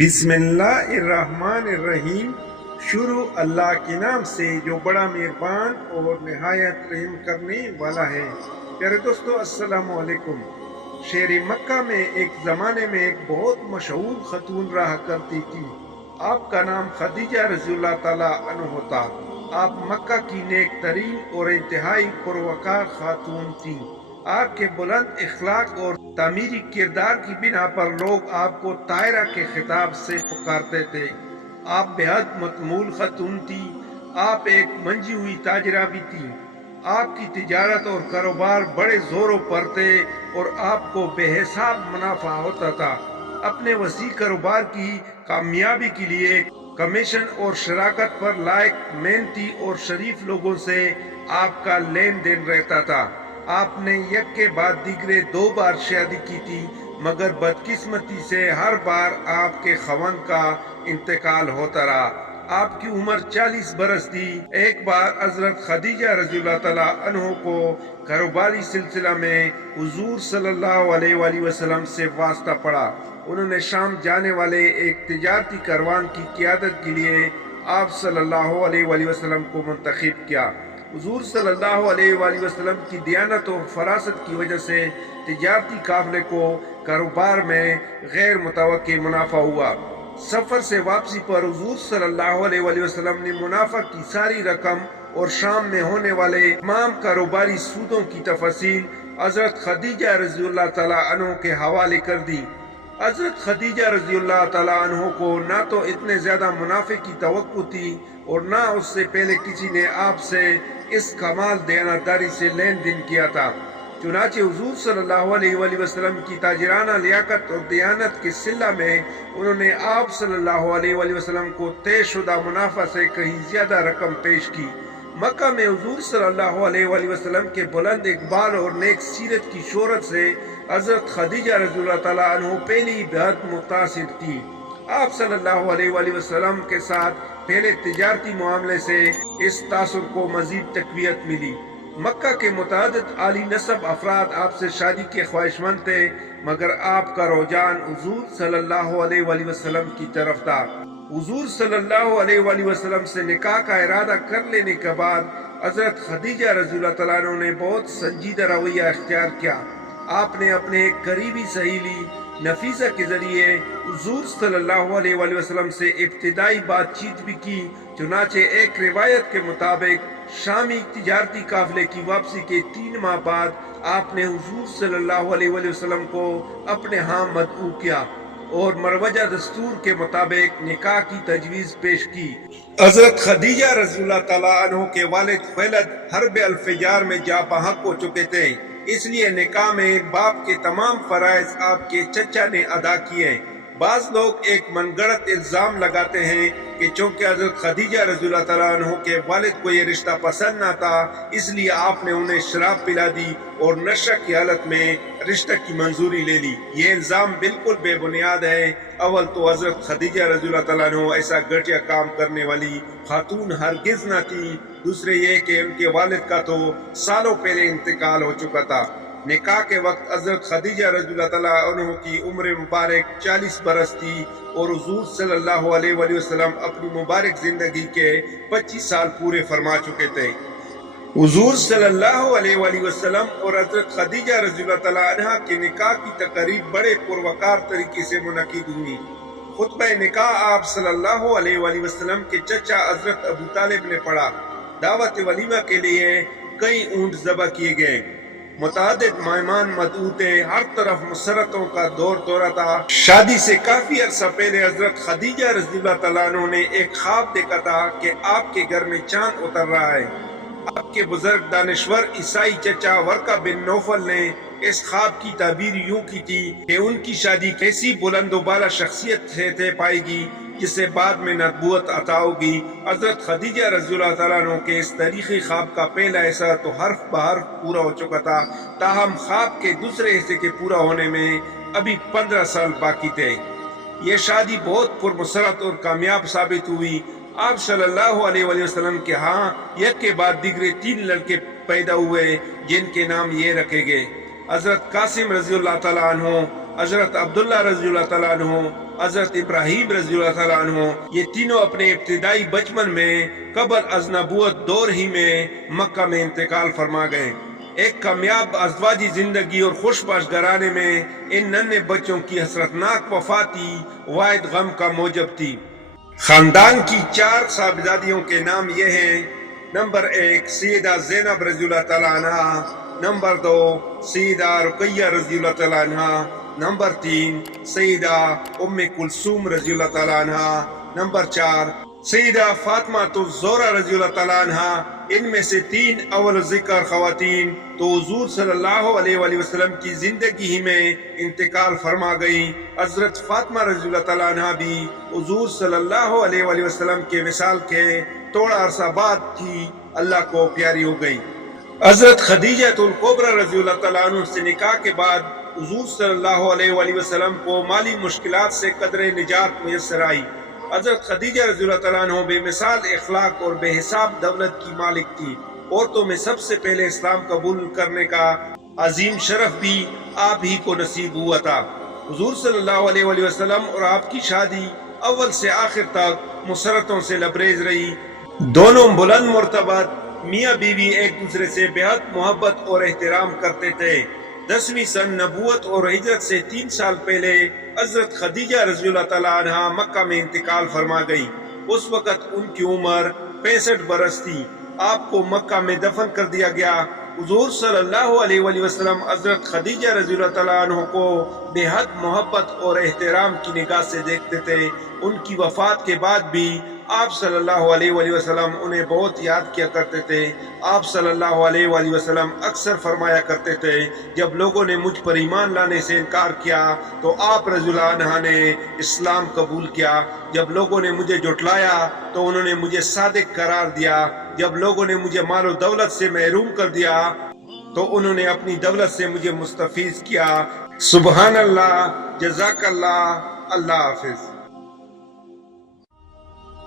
بسم اللہ الرحمن الرحیم۔ شروع اللہ کے نام سے جو بڑا مہربان اور نہایت رحم کرنے والا ہے۔ پیارے دوستو السلام علیکم۔ شہر مکہ میں ایک زمانے میں ایک بہت مشہور خاتون رہا کرتی تھی۔ آپ کا نام خدیجہ رضی اللہ تعالیٰ عنہ تھا۔ آپ مکہ کی نیک ترین اور انتہائی پروقار خاتون تھیں۔ آپ کے بلند اخلاق اور تعمیری کردار کی بنا پر لوگ آپ کو طاہرہ کے خطاب سے پکارتے تھے۔ آپ بہت متمول خاتون تھی۔ آپ ایک منجھی ہوئی تاجرہ بھی تھی۔ آپ کی تجارت اور کاروبار بڑے زوروں پر تھے اور آپ کو بے حساب منافع ہوتا تھا۔ اپنے وسیع کاروبار کی کامیابی کے لیے کمیشن اور شراکت پر لائق محنتی اور شریف لوگوں سے آپ کا لین دین رہتا تھا۔ آپ نے یک کے بعد دیگرے 2 بار شادی کی تھی، مگر بدقسمتی سے ہر بار آپ کے خاوند کا انتقال ہوتا رہا۔ آپ کی عمر 40 برس تھی۔ ایک بار حضرت خدیجہ رضی اللہ تعالیٰ عنہ کو کاروباری سلسلہ میں حضور صلی اللہ علیہ وآلہ وسلم سے واسطہ پڑا۔ انہوں نے شام جانے والے ایک تجارتی کاروان کی قیادت کے لیے آپ صلی اللہ علیہ وآلہ وسلم کو منتخب کیا۔ حضور صلی اللہ علیہ وآلہ وسلم کی دیانت اور فراست کی وجہ سے تجارتی قافلے کو کاروبار میں غیر متوقع منافع ہوا۔ سفر سے واپسی پر حضور صلی اللہ علیہ وآلہ وسلم نے منافع کی ساری رقم اور شام میں ہونے والے تمام کاروباری سودوں کی تفاصیل حضرت خدیجہ رضی اللہ تعالیٰ عنہ کے حوالے کر دی۔ حضرت خدیجہ رضی اللہ تعالیٰ عنہ کو نہ تو اتنے زیادہ منافع کی توقع تھی اور نہ اس سے پہلے کسی نے آپ سے اس کمال دیانتداری سے لین دین کیا تھا۔ چنانچہ حضور صلی اللہ علیہ وآلہ وسلم کی تاجرانہ لیاقت اور دیانت کے صلہ میں انہوں نے آپ صلی اللہ علیہ وآلہ وسلم کو طے شدہ منافع سے کہیں زیادہ رقم پیش کی۔ مکہ میں حضور صلی اللہ علیہ وآلہ وسلم کے بلند اقبال اور نیک سیرت کی شہرت سے حضرت خدیجہ رضی اللہ تعالیٰ عنہ پہلی بہت متاثر تھی۔ آپ صلی اللہ علیہ وآلہ وسلم کے ساتھ پہلے تجارتی معاملے سے اس تاثر کو مزید تقویت ملی۔ مکہ کے متعدد عالی نسب افراد آپ سے شادی کے خواہشمند تھے، مگر آپ کا رجحان حضور صلی اللہ علیہ وآلہ وسلم کی طرف تھا۔ حضور صلی اللہ علیہ وآلہ وسلم سے نکاح کا ارادہ کر لینے کے بعد حضرت خدیجہ رضی اللہ تعالیٰ عنہ نے بہت سنجیدہ رویہ اختیار کیا۔ آپ نے اپنے ایک قریبی سہیلی نفیسہ کے ذریعے حضور صلی اللہ علیہ وآلہ وسلم سے ابتدائی بات چیت بھی کی۔ چنانچہ ایک روایت کے مطابق شامی تجارتی قافلے کی واپسی کے 3 ماہ بعد آپ نے حضور صلی اللہ علیہ وآلہ وسلم کو اپنے ہاں مدعو کیا اور مروجہ دستور کے مطابق نکاح کی تجویز پیش کی۔ حضرت خدیجہ رضی اللہ تعالیٰ عنہ کے والد خیلد حرب الفجار میں جاں بحق ہو چکے تھے، اس لیے نکاح میں باپ کے تمام فرائض آپ کے چچا نے ادا کیے۔ بعض لوگ ایک من گڑت الزام لگاتے ہیں کہ چونکہ حضرت خدیجہ رضی اللہ تعالیٰ عنہ کے والد کو یہ رشتہ پسند نہ تھا، اس لیے آپ نے انہیں شراب پلا دی اور نشہ کی حالت میں رشتہ کی منظوری لے لی۔ یہ الزام بالکل بے بنیاد ہے۔ اول تو حضرت خدیجہ رضی اللہ تعالیٰ عنہ ایسا گھٹیا کام کرنے والی خاتون ہرگز نہ تھی۔ دوسرے یہ کہ ان کے والد کا تو سالوں پہلے انتقال ہو چکا تھا۔ نکاح کے وقت حضرت خدیجہ رضی اللہ تعالیٰ عنہ کی عمر مبارک 40 برس تھی اور حضور صلی اللہ علیہ وآلہ وسلم اپنی مبارک زندگی کے 25 سال پورے فرما چکے تھے۔ حضور صلی اللہ علیہ وآلہ وسلم اور حضرت خدیجہ رضی اللہ تعالیٰ عنہ کے نکاح کی تقریب بڑے پروقار طریقے سے منعقد ہوئی۔ خطبہ نکاح آپ صلی اللہ علیہ وآلہ وسلم کے چچا حضرت ابو طالب نے پڑھا۔ دعوت ولیمہ کے لیے کئی اونٹ ذبح کیے گئے، متعدد مہمان مدعو تھے، ہر طرف مسرتوں کا دور دورہ تھا۔ شادی سے کافی عرصہ پہلے حضرت خدیجہ رضی اللہ تعالیٰ عنہ نے ایک خواب دیکھا تھا کہ آپ کے گھر میں چاند اتر رہا ہے۔ آپ کے بزرگ دانشور عیسائی چچا ورقہ بن نوفل نے اس خواب کی تعبیر یوں کی تھی کہ ان کی شادی کیسی بلند و بالا شخصیت سے طے پائے گی جس سے بعد میں نبوت عطا ہوگی۔ حضرت خدیجہ رضی اللہ تعالیٰ عنہ کے اس تاریخی خواب کا پہلا حصہ تو حرف بحرف پورا ہو چکا تھا، تاہم خواب کے دوسرے حصے کے پورا ہونے میں ابھی 15 سال باقی تھے۔ یہ شادی بہت پرمسرت اور کامیاب ثابت ہوئی۔ آپ صلی اللہ علیہ وآلہ وسلم کے ہاں یک کے بعد دیگرے 3 لڑکے پیدا ہوئے جن کے نام یہ رکھے گئے: حضرت قاسم رضی اللہ تعالیٰ عنہ، حضرت عبداللہ رضی اللہ تعالیٰ عنہ، حضرت ابراہیم رضی اللہ تعالیٰ عنہ، یہ تینوں اپنے ابتدائی بچپن میں قبل از نبوت دور ہی میں مکہ میں انتقال فرما گئے۔ ایک کامیاب ازدواجی زندگی اور خوش باش گھرانے میں ان ننھے بچوں کی حسرتناک وفاتی واحد غم کا موجب تھی۔ خاندان کی 4 صاحبزادیوں کے نام یہ ہیں: نمبر 1 سیدہ زینب رضی اللہ تعالیٰ عنہ، نمبر 2 سیدہ رقیہ رضی اللہ تعالیٰ عنہ، نمبر 3 سیدہ ام کلثوم رضی اللہ تعالیٰ عنہ، نمبر 4 سیدہ فاطمہ الزہرا رضی اللہ تعالیٰ عنہ۔ ان میں سے 3 اول ذکر خواتین تو حضور صلی اللہ علیہ وآلہ وسلم کی زندگی ہی میں انتقال فرما گئیں۔ حضرت فاطمہ رضی اللہ تعالیٰ عنہ بھی حضور صلی اللہ علیہ وآلہ وسلم کے وصال کے تھوڑا عرصہ بعد ہی اللہ کو پیاری ہو گئی۔ حضرت خدیجہ الکبریٰ رضی اللہ تعالیٰ عنہ سے نکاح کے بعد حضور صلی اللہ علیہ وآلہ وسلم کو مالی مشکلات سے قدر نجات میسر آئی۔ حضرت خدیجہ رضی اللہ تعالیٰ عنہ بے مثال اخلاق اور بے حساب دولت کی مالک تھی۔ عورتوں میں سب سے پہلے اسلام قبول کرنے کا عظیم شرف بھی آپ ہی کو نصیب ہوا تھا۔ حضور صلی اللہ علیہ وآلہ وسلم اور آپ کی شادی اول سے آخر تک مسرتوں سے لبریز رہی۔ دونوں بلند مرتبت میاں بیوی ایک دوسرے سے بے حد محبت اور احترام کرتے تھے۔ 10ویں سن نبوت اور ہجرت سے 3 سال پہلے حضرت خدیجہ رضی اللہ تعالیٰ عنہ مکہ میں انتقال فرما گئی۔ اس وقت ان کی عمر 65 برس تھی۔ آپ کو مکہ میں دفن کر دیا گیا۔ حضور صلی اللہ علیہ وآلہ وسلم حضرت خدیجہ رضی اللہ تعالیٰ عنہ کو بے حد محبت اور احترام کی نگاہ سے دیکھتے تھے۔ ان کی وفات کے بعد بھی آپ صلی اللہ علیہ وآلہ وسلم انہیں بہت یاد کیا کرتے تھے۔ آپ صلی اللہ علیہ وآلہ وسلم اکثر فرمایا کرتے تھے، جب لوگوں نے مجھ پر ایمان لانے سے انکار کیا تو آپ رضی اللہ عنہ نے اسلام قبول کیا۔ جب لوگوں نے مجھے جھٹلایا تو انہوں نے مجھے صادق قرار دیا۔ جب لوگوں نے مجھے مال و دولت سے محروم کر دیا تو انہوں نے اپنی دولت سے مجھے مستفیض کیا۔ سبحان اللہ، جزاک اللہ، اللہ حافظ۔